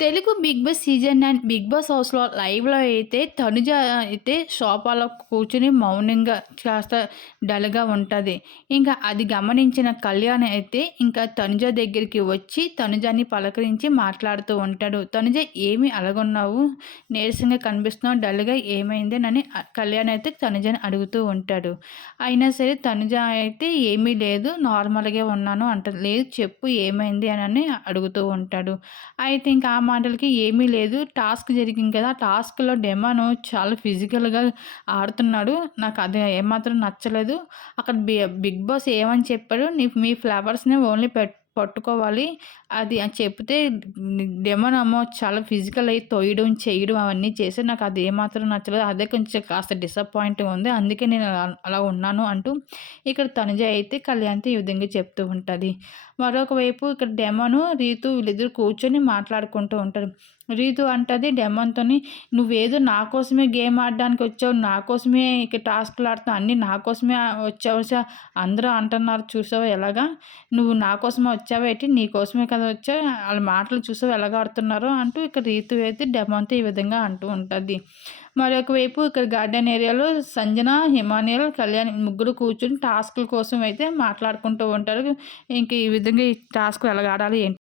Telugu Big Boss season nine Big Boss హౌస్‌లో లైవ్‌లో అయితే తనుజ అయితే సోఫాలో కూర్చొని మౌనంగా కాస్త డల్‌గా ఉంటుంది ఇంకా అది గమనించిన కళ్యాణ్ అయితే ఇంకా తనుజ దగ్గరికి వచ్చి తనుజాన్ని పలకరించి మాట్లాడుతూ ఉంటాడు. తనుజ ఏమి అలాగున్నావు? నీరసంగా కనిపిస్తున్నావు డల్‌గా ఏమైంది అని కళ్యాణ్ అయితే తనుజని అడుగుతూ ఉంటాడు. అయినా సరే తనుజ అయితే ఏమీ లేదు నార్మల్గా ఉన్నాను అంట లేదు చెప్పు ఏమైంది అని అడుగుతూ ఉంటాడు. అయితే ఇంకా ఆ మాటలకి ఏమీ లేదు. టాస్క్ జరిగింది కదా టాస్క్లో డెమాను చాలా ఫిజికల్గా ఆడుతున్నాడు. నాకు అది ఏమాత్రం నచ్చలేదు. అక్కడ బిగ్ బాస్ ఏమని చెప్పాడు? నీ మీ ఫ్లవర్స్ని ఓన్లీ పెట్ పట్టుకోవాలి. అది చెప్తే డెమోనమో చాలా ఫిజికల్ అయ్యి తొయ్యడం చేయడం అవన్నీ చేసి నాకు అది ఏమాత్రం నచ్చలేదు. అదే కొంచెం కాస్త డిసప్పాయింట్గా ఉంది. అందుకే నేను అలా ఉన్నాను అంటూ ఇక్కడ తనుజ అయితే కళ్యాణ్తో ఈ విధంగా చెప్తూ ఉంటుంది. మరొకవైపు ఇక్కడ డెమోను రీతు వీళ్ళిద్దరు కూర్చొని మాట్లాడుకుంటూ ఉంటారు. రీతు అంటది డెమన్తోని నువ్వేదో నా కోసమే గేమ్ ఆడడానికి వచ్చావు నా కోసమే ఇక టాస్క్లు ఆడుతావు అన్నీ నా కోసమే వచ్చావు సార్ అందరూ అంటున్నారు చూసావు ఎలాగా? నువ్వు నా కోసమే వచ్చావు ఏంటి? నీ కోసమే కదా వచ్చావు వాళ్ళ మాటలు చూసావు ఎలాగ ఆడుతున్నారో అంటూ ఇక్కడ రీతు అయితే డెమంతో ఈ విధంగా అంటూ ఉంటుంది. మరొక వైపు ఇక్కడ గార్డెన్ ఏరియాలో సంజన హిమానియల్ కళ్యాణ్ ముగ్గురు కూర్చుని టాస్క్ల కోసం అయితే మాట్లాడుకుంటూ ఉంటారు. ఇంక ఈ విధంగా ఈ టాస్క్ ఎలాగ ఆడాలి ఏంటి?